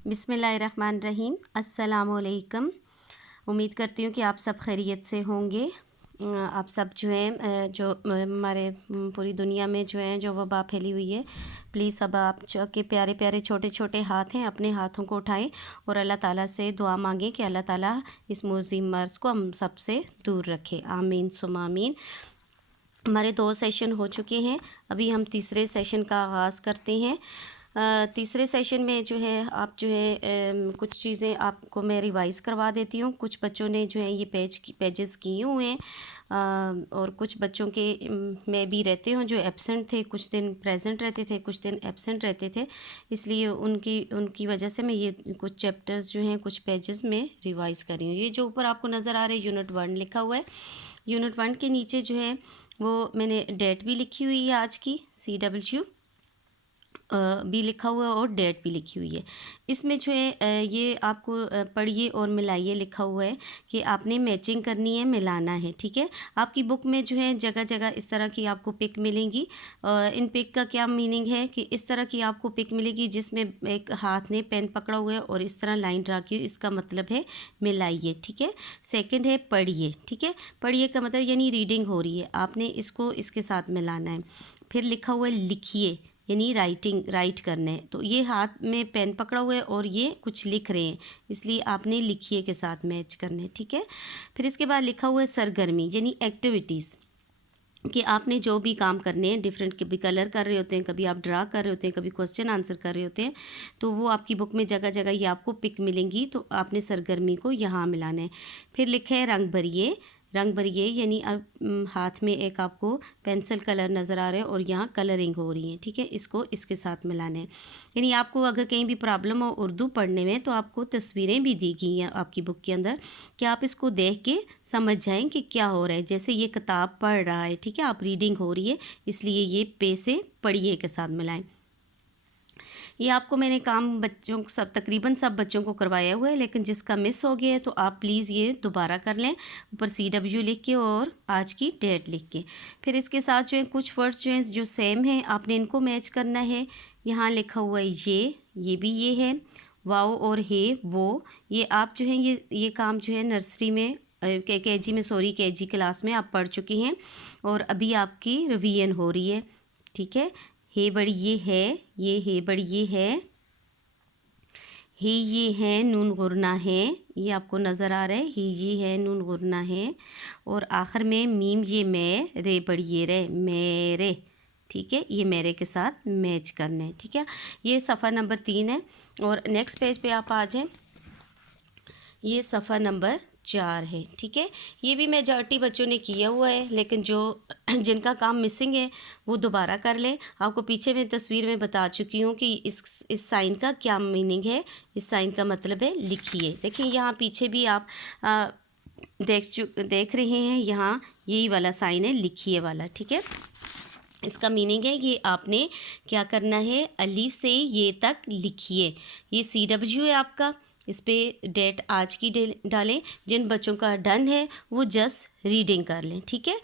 बिस्मिल्लाहिर्रहमानिर्रहीम। अस्सलामुअलैकुम। उम्मीद करती हूँ कि आप सब खैरियत से होंगे। आप सब जो हैं जो हमारे पूरी दुनिया में जो है जो वबा फैली हुई है, प्लीज़ सब आप जो के प्यारे प्यारे छोटे छोटे हाथ हैं अपने हाथों को उठाएं और अल्लाह ताला से दुआ मांगें कि अल्लाह ताला इस मुज़िम मर्ज़ को हम सब से दूर रखे। आमीन सुम्मा आमीन। हमारे 2 सेशन हो चुके हैं, अभी हम तीसरे सेशन का आगाज़ करते हैं। तीसरे सेशन में जो है आप जो है कुछ चीज़ें आपको मैं रिवाइज़ करवा देती हूँ। कुछ बच्चों ने जो है ये पेजेस किए हुए हैं और कुछ बच्चों के में भी रहते हों जो एब्सेंट थे, कुछ दिन प्रेजेंट रहते थे, कुछ दिन एब्सेंट रहते थे, इसलिए उनकी वजह से मैं ये कुछ चैप्टर्स जो हैं कुछ पेजेस में रिवाइज़ कर रही हूँ। ये जो ऊपर आपको नज़र आ रहा है यूनिट 1 लिखा हुआ है। यूनिट 1 के नीचे जो है वो मैंने डेट भी लिखी हुई है, आज की CW भी लिखा हुआ है और डेट भी लिखी हुई है। इसमें जो है ये आपको पढ़िए और मिलाइए लिखा हुआ है कि आपने मैचिंग करनी है, मिलाना है, ठीक है। आपकी बुक में जो है जगह जगह इस तरह की आपको पिक मिलेंगी। इन पिक का क्या मीनिंग है कि इस तरह की आपको पिक मिलेगी जिसमें एक हाथ ने पेन पकड़ा हुआ है और इस तरह लाइन ड्रा की, इसका मतलब है मिलाइए, ठीक है। सेकेंड है पढ़िए, ठीक है। पढ़िए का मतलब यानी रीडिंग हो रही है, आपने इसको इसके साथ मिलाना है। फिर लिखा हुआ है लिखिए, यानी राइट करना है, तो ये हाथ में पेन पकड़ा हुआ है और ये कुछ लिख रहे हैं, इसलिए आपने लिखिए के साथ मैच करना है, ठीक है। फिर इसके बाद लिखा हुआ है सरगर्मी यानी एक्टिविटीज़, कि आपने जो भी काम करने हैं, डिफरेंट कभी कलर कर रहे होते हैं, कभी आप ड्रा कर रहे होते हैं, कभी क्वेश्चन आंसर कर रहे होते हैं, तो वो आपकी बुक में जगह जगह ये आपको पिक मिलेंगी, तो आपने सरगर्मी को यहाँ मिलाना है। फिर लिखा है रंग भरिए। रंग भरिए यानी अब हाथ में एक आपको पेंसिल कलर नज़र आ रहे हैं और यहाँ कलरिंग हो रही है, ठीक है, इसको इसके साथ मिलाना है। यानी आपको अगर कहीं भी प्रॉब्लम हो उर्दू पढ़ने में तो आपको तस्वीरें भी दी गई हैं आपकी बुक के अंदर, कि आप इसको देख के समझ जाएं कि क्या हो रहा है। जैसे ये किताब पढ़ रहा है, ठीक है, आप रीडिंग हो रही है, इसलिए ये पे से पढ़िए के साथ मिलाएं। ये आपको मैंने काम बच्चों सब तकरीबन सब बच्चों को करवाया हुआ है, लेकिन जिसका मिस हो गया है तो आप प्लीज़ ये दोबारा कर लें, ऊपर CW लिख के और आज की डेट लिख के। फिर इसके साथ जो है कुछ वर्ड्स जो हैं जो सेम हैं, आपने इनको मैच करना है। यहाँ लिखा हुआ है ये भी ये है, वाओ और हे वो, ये आप जो है ये काम जो है नर्सरी में KG में KG क्लास में आप पढ़ चुके हैं और अभी आपकी रिवीजन हो रही है, ठीक है। हे बड़ी ये है, ये हे बड़ी ये है, हे ये है, नून गुरना है, ये आपको नज़र आ रहा है, हे ये है, नून गुरना है, और आखिर में मीम ये मैं, रे बड़ी ये रे, मेरे, ठीक है, ये मेरे के साथ मैच करना है, ठीक है। ये सफ़ा नंबर 3 है और नेक्स्ट पेज पे आप आ जाएं, ये सफ़ा नंबर 4 है, ठीक है। ये भी मेजॉरिटी बच्चों ने किया हुआ है, लेकिन जो जिनका काम मिसिंग है वो दोबारा कर लें। आपको पीछे मैं तस्वीर में बता चुकी हूँ कि इस साइन का क्या मीनिंग है। इस साइन का मतलब है लिखिए। देखिए यहाँ पीछे भी आप देख रहे हैं, यहाँ यही वाला साइन है लिखिए वाला, ठीक है। इसका मीनिंग है कि आपने क्या करना है, अलीफ से ये तक लिखिए। ये CW है आपका, इस पर डेट आज की डालें। जिन बच्चों का डन है वो जस्ट रीडिंग कर लें, ठीक है।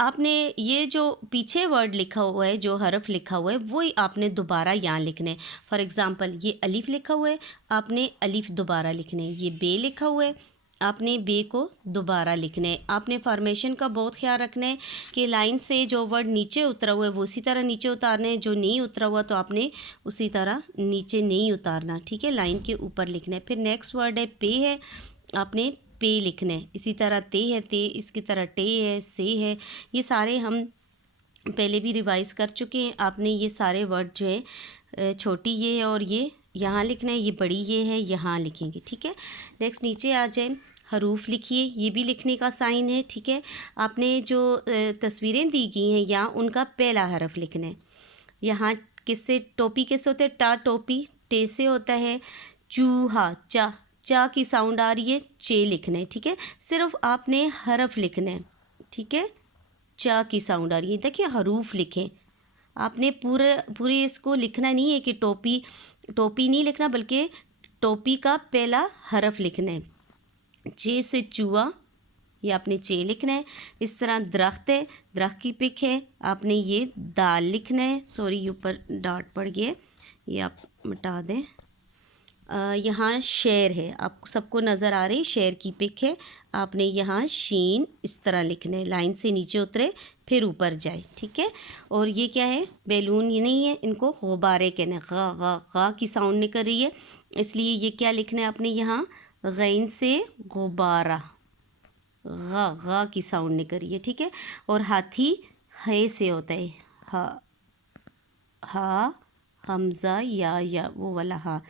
आपने ये जो पीछे वर्ड लिखा हुआ है, जो हरफ लिखा हुआ है, वही आपने दोबारा यहाँ लिखना है। फॉर एग्ज़ाम्पल ये अलीफ लिखा हुआ है, आपने अलीफ दोबारा लिखना है। ये बे लिखा हुआ है, आपने बे को दोबारा लिखना है। आपने फॉर्मेशन का बहुत ख्याल रखना है कि लाइन से जो वर्ड नीचे उतरा हुआ है वो उसी तरह नीचे उतारना है, जो नहीं उतरा हुआ तो आपने उसी तरह नीचे नहीं उतारना, ठीक है, लाइन के ऊपर लिखना है। फिर नेक्स्ट वर्ड है पे है, आपने पे लिखना है। इसी तरह ते है, ते इसकी तरह टे है, से है, ये सारे हम पहले भी रिवाइज़ कर चुके हैं। आपने ये सारे वर्ड जो है छोटी ये है और ये यहाँ लिखना है, ये बड़ी ये है यहाँ लिखेंगे, ठीक है। नेक्स्ट नीचे आ जाए, हरूफ लिखिए, ये भी लिखने का साइन है, ठीक है। आपने जो तस्वीरें दी गई हैं यहाँ उनका पहला हरफ लिखना है। यहाँ किससे टोपी किससे होते हैं, टा टोपी, टे से होता है चूहा, चा की साउंड आ रही है, चे लिखना है, ठीक है। सिर्फ आपने हरफ लिखना है, ठीक है, चा की साउंड आ रही है। देखिए हरूफ लिखें, आपने पूरे इसको लिखना नहीं है कि टोपी नहीं लिखना, बल्कि टोपी का पहला हरफ लिखना है। चे से चूहा, ये आपने चे लिखना है। इस तरह दरख्त है, दरख्त की पिक है, आपने ये दाल लिखना है। सॉरी, ऊपर डाट पड़ गया, ये आप मिटा दें। यहाँ शेर है, आपको सबको नज़र आ रही शेर की पिक है। आपने यहाँ शीन इस तरह लिखना है, लाइन से नीचे उतरे फिर ऊपर जाए, ठीक है। और ये क्या है, बैलून ये नहीं है, इनको गुब्बारे कहना है। गा की साउंड निकल रही है, इसलिए ये क्या लिखना है आपने यहाँ, गैन से गुब्बारा, गा की साउंड निकल रही है, ठीक है। और हाथी है से होता है, हा हमज़ा या वो वाला हा।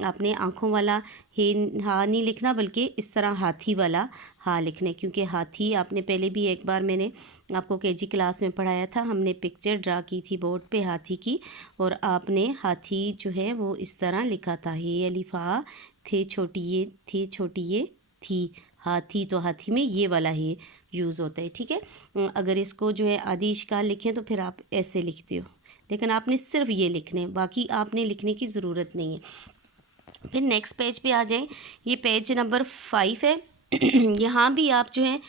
आपने आँखों वाला हे हा नहीं लिखना, बल्कि इस तरह हाथी वाला हा लिखना है, क्योंकि हाथी आपने पहले भी एक बार मैंने आपको केजी क्लास में पढ़ाया था, हमने पिक्चर ड्रा की थी बोर्ड पे हाथी की, और आपने हाथी जो है वो इस तरह लिखा था, हे अलिफ हा, थे छोटी ये, थे छोटी ये, थी हाथी, तो हाथी में ये वाला हे यूज़ होता है, ठीक है। अगर इसको जो है आदि इश्काल लिखें तो फिर आप ऐसे लिखते हो, लेकिन आपने सिर्फ ये लिखने, बाकी आपने लिखने की ज़रूरत नहीं है। फिर नेक्स्ट पेज पे आ जाएं, ये पेज नंबर 5 है। यहाँ भी आप जो है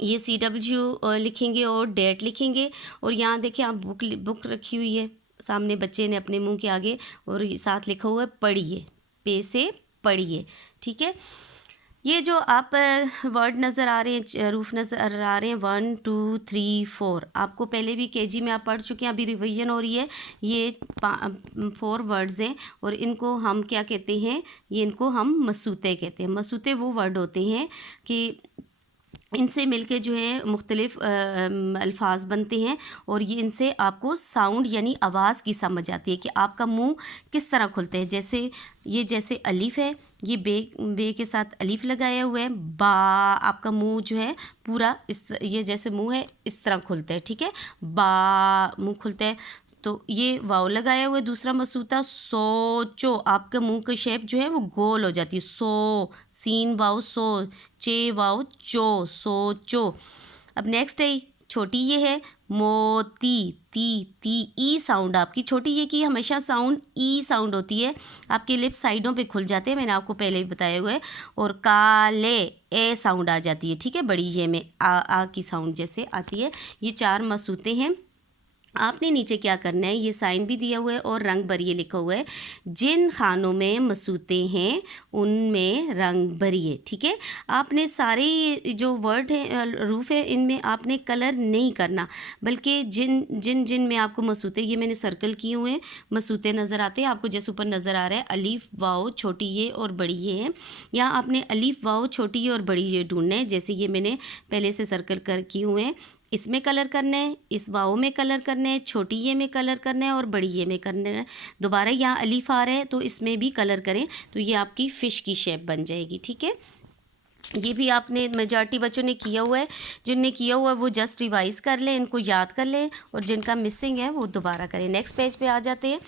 ये CW लिखेंगे और डेट लिखेंगे, और यहाँ देखिए आप बुक रखी हुई है सामने बच्चे ने अपने मुंह के आगे, और साथ लिखा हुआ है पढ़िए, पे से पढ़िए, ठीक है। ये जो आप वर्ड नज़र आ रहे हैं, हरूफ नज़र आ रहे हैं 1 2 3 4, आपको पहले भी केजी में आप पढ़ चुके हैं, अभी रिवीजन हो रही है। ये 4 वर्ड्स हैं, और इनको हम क्या कहते हैं, ये इनको हम मसूते कहते हैं। मसूते वो वर्ड होते हैं कि इनसे मिलके जो है मुख्तलिफ़ अल्फाज बनते हैं, और ये इनसे आपको साउंड यानी आवाज़ की समझ आती है कि आपका मुंह किस तरह खुलते हैं। जैसे अलीफ़ है, ये बे के साथ अलीफ़ लगाया हुआ है, बा आपका मुंह जो है पूरा ये जैसे मुंह है इस तरह खुलता है, ठीक है, बा मुंह खुलता है। तो ये वाव लगाया हुआ है दूसरा मसूता, सोचो, आपके मुंह की शेप जो है वो गोल हो जाती है, सो, सीन वाव सो, चे वाव चो, सोचो। अब नेक्स्ट है छोटी, ये है मोती, ती ई साउंड आपकी छोटी ये की हमेशा साउंड ई साउंड होती है, आपके लिप्स साइडों पे खुल जाते हैं, मैंने आपको पहले ही बताया हुआ है। और काले ए साउंड आ जाती है, ठीक है, बड़ी ये में आ की साउंड जैसे आती है। ये 4 मसूते हैं। आपने नीचे क्या करना है, ये साइन भी दिया हुआ है और रंग भरिए लिखा हुआ है, जिन खानों में मसूते हैं उनमें रंग भरिए, ठीक है। आपने सारे जो वर्ड हैं रूफ है इनमें आपने कलर नहीं करना, बल्कि जिन जिन जिन में आपको मसूते, ये मैंने सर्कल किए हुए हैं, मसूते नज़र आते हैं आपको जैसे ऊपर नज़र आ रहा है, अलीफ वाव छोटी ये और बड़ी ये है। यहाँ आपने अलीफ वाव छोटी ये और बड़ी ये ढूंढना है, जैसे ये मैंने पहले से सर्कल कर किए हुए हैं, इसमें कलर करना है, इस वाव में कलर करना है, छोटी ये में कलर करना है और बड़ी ये में करना है। दोबारा यहाँ अलीफ आ रहा है तो इसमें भी कलर करें, तो ये आपकी फ़िश की शेप बन जाएगी, ठीक है। ये भी आपने मेजॉरिटी बच्चों ने किया हुआ है, जिनने किया हुआ है वो जस्ट रिवाइज़ कर लें, इनको याद कर लें, और जिनका मिसिंग है वो दोबारा करें। नेक्स्ट पेज पे आ जाते हैं।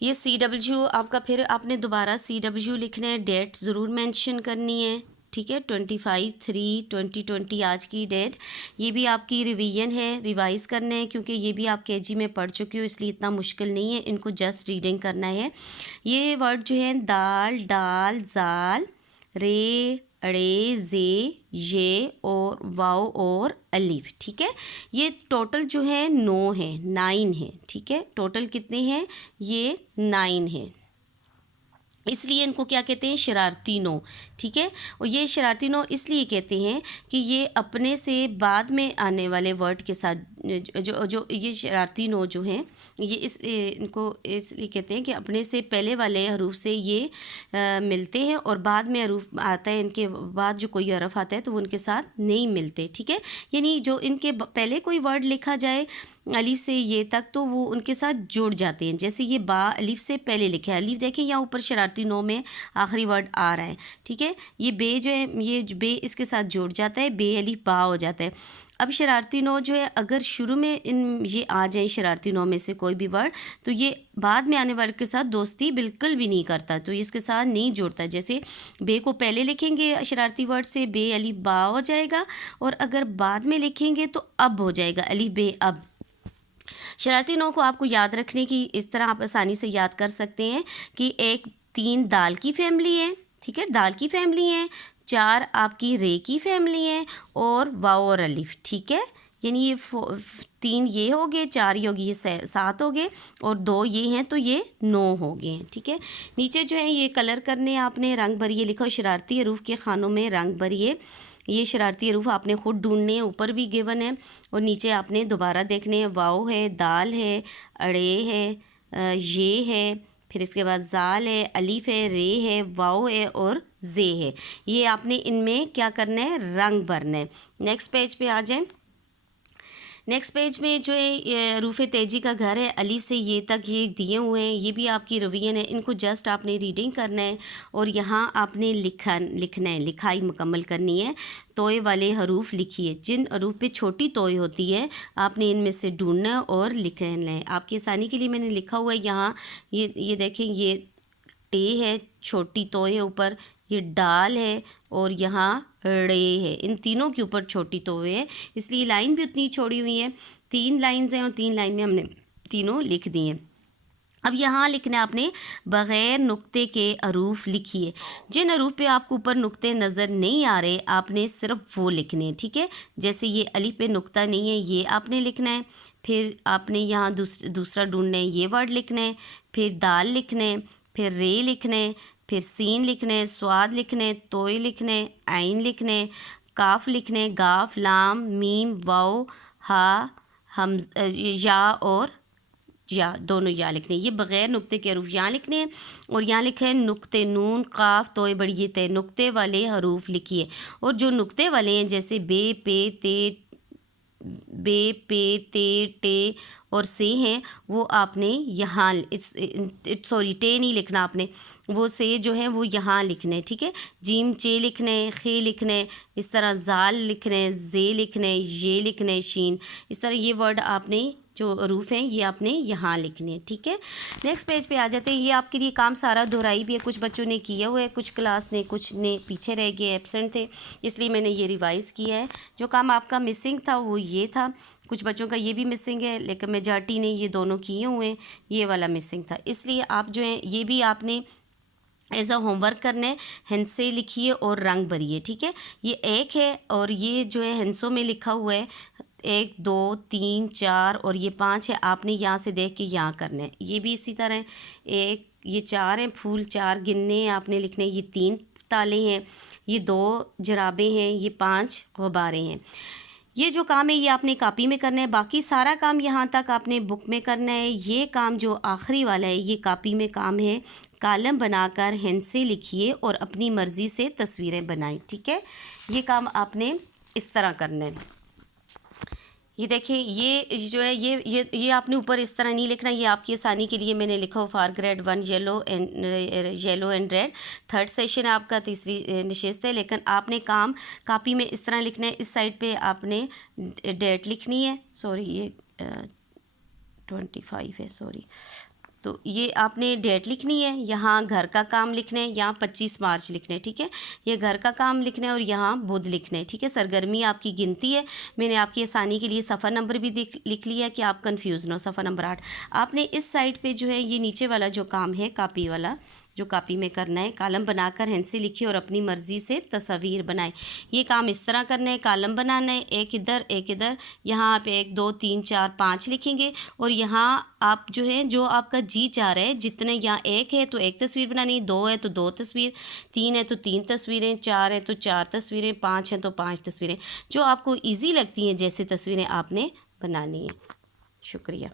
ये CW आपका, फिर आपने दोबारा CW लिखना है, डेट ज़रूर मेंशन करनी है, ठीक है, 25/3/2020 आज की डेट। ये भी आपकी रिवीजन है, रिवाइज़ करना है, क्योंकि ये भी आप केजी में पढ़ चुके हो, इसलिए इतना मुश्किल नहीं है, इनको जस्ट रीडिंग करना है। ये वर्ड जो है दाल, डाल, जाल, रे, अड़े, जे, ये और वाव और अलीफ, ठीक है। ये टोटल जो है 9 है, 9 है, ठीक है। टोटल कितने हैं, ये 9 है, इसलिए इनको क्या कहते हैं, शरारती नो, ठीक है। और ये शरारती नो इसलिए कहते हैं कि ये अपने से बाद में आने वाले वर्ड के साथ जो ये शरारती नो जो हैं, ये इनको इसलिए कहते हैं कि अपने से पहले वाले हरूफ से ये मिलते हैं, और बाद में हरूफ आता है, इनके बाद जो कोई हरफ आता है तो वो उनके साथ नहीं मिलते, ठीक है। यानी जो इनके पहले कोई वर्ड लिखा जाए अलीफ से ये तक, तो वो उनके साथ जुड़ जाते हैं। जैसे ये बा अलीफ से पहले लिखा है, अलीफ देखिए यहाँ ऊपर शरारती नो में आखिरी वर्ड आ रहा है, ठीक है। ये बे जो है, ये बे इसके साथ जुड़ जाता है, बे अलीफ बा हो जाता है। अब शरारती नो जो है, अगर शुरू में इन ये आ जाए शरारती नो में से कोई भी वर्ड, तो ये बाद में आने वाले के साथ दोस्ती बिल्कुल भी नहीं करता, तो इसके साथ नहीं जुड़ता। जैसे बे को पहले लिखेंगे शरारती वर्ड से, बे अलीफ बा हो जाएगा, और अगर बाद में लिखेंगे तो अब हो जाएगा, अलीफ बे अब। शरारती नो को आपको याद रखने की इस तरह आप आसानी से याद कर सकते हैं कि 3 दाल की फैमिली है, ठीक है, दाल की फैमिली है, 4 आपकी रे की फैमिली है, और वाव और अलीफ, ठीक है। यानी ये 3 ये हो गए, 4 ये होगी, ये 7 हो गए, और 2 ये हैं तो ये 9 हो गए हैं। ठीक है, नीचे जो है ये कलर करने आपने रंग भरिए लिखा, शरारती हरूफ के खानों में रंग भरिए। ये शरारती हरूफ आपने ख़ुद ढूंढने हैं, ऊपर भी गिवन है और नीचे आपने दोबारा देखने हैं। वाओ है, दाल है, अड़े है, ये है, फिर इसके बाद जाल है, अलीफ है, रे है, वाओ है और जे है। ये आपने इनमें क्या करना है, रंग भरना है। नेक्स्ट पेज पे आ जाएं। नेक्स्ट पेज में जो है रूफ़ तेजी का घर है, अलीफ से ये तक ये दिए हुए हैं, ये भी आपकी रिवीजन है। इनको जस्ट आपने रीडिंग करना है और यहाँ आपने लिखना है, लिखाई मुकम्मल करनी है। तोय वाले हरूफ लिखिए, जिन हरूफ पे छोटी तोय होती है आपने इनमें से ढूंढना और लिखना है। आपकी आसानी के लिए मैंने लिखा हुआ है यहाँ, ये देखें, ये टे है, छोटी तोय है ऊपर, ये डाल है और यहाँ रे है। इन तीनों के ऊपर छोटी तोय है, इसलिए लाइन भी उतनी छोड़ी हुई है। 3 लाइन्स हैं और 3 लाइन में हमने तीनों लिख दी हैं। अब यहाँ लिखना है आपने बग़ैर नुक्ते के हरूफ लिखिए। जिन हरूफ पे आपको ऊपर नुक्ते नज़र नहीं आ रहे आपने सिर्फ वो लिखने हैं। ठीक है, जैसे ये अलीफ पे नुक्ता नहीं है, ये आपने लिखना है। फिर आपने यहाँ दूसरा ढूंढना है, ये वर्ड लिखना है। फिर दाल लिखना है, फिर रे लिखना है, फिर सीन लिखना है, स्वाद लिखना है, तोय लिखना है, आइन लिखना है, काफ लिखना है, गाफ, लाम, मीम, वाओ, हा, हम, या और या, दोनों या लिखने हैं। ये बग़ैर नुक्ते के हरूफ यहाँ लिखने हैं। और यहाँ लिखे हैं नुक्ते, नून, काफ, तोय, बड़ी ते, नुक्ते वाले हरूफ लिखिए। और जो नुक्ते वाले हैं जैसे बे, पे, ते, टे और से हैं, वो आपने यहाँ सॉरी टे नहीं लिखना आपने, वो से जो है वो यहाँ लिखने। ठीक है, जीम, चे लिखने, खे लिखने, इस तरह जाल लिखने, जे लिखने, ये लिखने, शीन, इस तरह ये वर्ड आपने जो हरूफ हैं ये आपने यहाँ लिखने। ठीक है, नेक्स्ट पेज पे आ जाते हैं। ये आपके लिए काम सारा दोहराई भी है, कुछ बच्चों ने किया हुआ है, कुछ क्लास ने, कुछ ने पीछे रह गए, एब्सेंट थे, इसलिए मैंने ये रिवाइज़ किया है। जो काम आपका मिसिंग था वो ये था, कुछ बच्चों का ये भी मिसिंग है, लेकिन मेजॉरिटी ने ये दोनों किए हुए हैं, ये वाला मिसिंग था, इसलिए आप जो है ये भी आपने एज अ होमवर्क करना है। हिंसे लिखिए और रंग भरिए। ठीक है, ये 1 है और ये जो है हिंसों में लिखा हुआ है 1, 2, 3, 4 और ये 5 है। आपने यहाँ से देख के यहाँ करना है। ये भी इसी तरह 1, ये 4 हैं, फूल 4 गिनने हैं आपने लिखने। ये 3 ताले हैं, ये 2 जराबें हैं, ये 5 गुब्बारे हैं। ये जो काम है ये आपने कॉपी में करना है, बाकी सारा काम यहाँ तक आपने बुक में करना है। ये काम जो आखिरी वाला है ये कॉपी में काम है। कॉलम बनाकर हिंसे लिखिए और अपनी मर्ज़ी से तस्वीरें बनाएं। ठीक है, ये काम आपने इस तरह करना है। ये देखिए, ये जो है ये आपने ऊपर इस तरह नहीं लिखना, ये आपकी आसानी के लिए मैंने लिखा हो for grade 1 yellow and red. 3rd session है आपका, 3री नशिस्त है, लेकिन आपने काम कॉपी में इस तरह लिखना है। इस साइड पे आपने डेट लिखनी है, सॉरी ये 25 है, सॉरी, तो ये आपने डेट लिखनी है। यहाँ घर का काम लिखना है, यहाँ 25 मार्च लिखना है। ठीक है, ये घर का काम लिखना है और यहाँ बुध लिखना है। ठीक है, सरगर्मी आपकी गिनती है। मैंने आपकी आसानी के लिए सफ़ा नंबर भी लिख लिया कि आप कंफ्यूज ना हो। सफ़ा नंबर 8 आपने इस साइड पे जो है ये नीचे वाला जो काम है कॉपी वाला, जो कॉपी में करना है, कॉलम बनाकर हिंसे लिखिए और अपनी मर्ज़ी से तस्वीर बनाए। ये काम इस तरह करना है, कॉलम बनाना है, एक इधर एक इधर, यहाँ आप 1, 2, 3, 4, 5 लिखेंगे और यहाँ आप जो है जो आपका जी चाह रहा है, जितने यहाँ 1 है तो 1 तस्वीर बनानी, 2 है तो 2 तस्वीर, 3 है तो 3 तस्वीरें, 4 है तो 4 तस्वीरें, 5 है तो 5 तस्वीरें, जो आपको ईजी लगती हैं जैसे तस्वीरें आपने बनानी है। शुक्रिया।